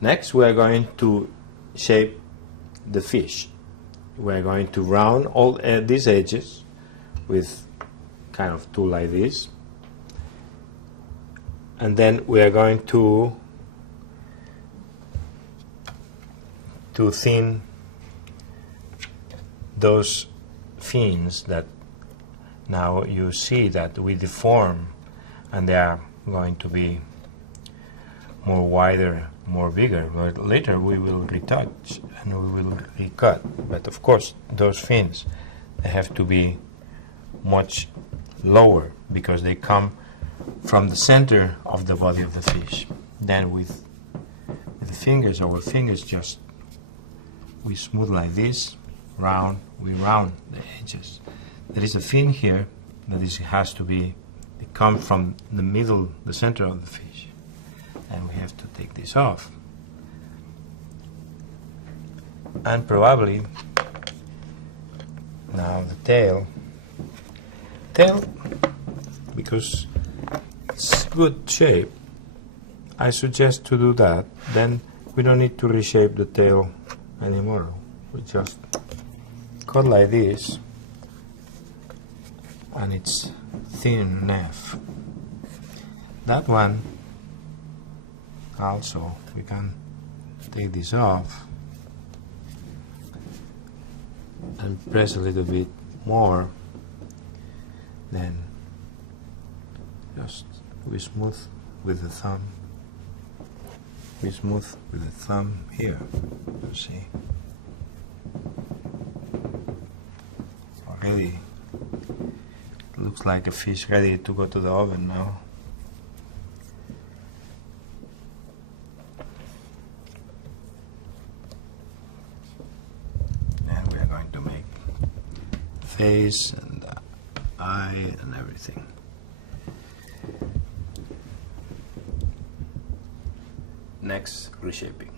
Next we are going to shape the fish. We are going to round all these edges with kind of tool like this, and then we are going to thin those fins that now you see that we deform, and they are going to be more wider, more bigger, but later we will retouch and we will recut. But of course those fins, they have to be much lower because they come from the center of the body of the fish. Then with the fingers, our fingers, just we smooth like this, round, we round the edges. There is a fin here that has to be, they come from the middle, the center of the fish, and we have to take this off. And probably now the tail, because it's good shape, I suggest to do that. Then we don't need to reshape the tail anymore. We just cut like this, and it's thin enough. That one also, we can take this off and press a little bit more, then just we smooth with the thumb. We smooth with the thumb here, you see. Already looks like a fish ready to go to the oven now. And we are going to make face and the eye and everything. Next, reshaping.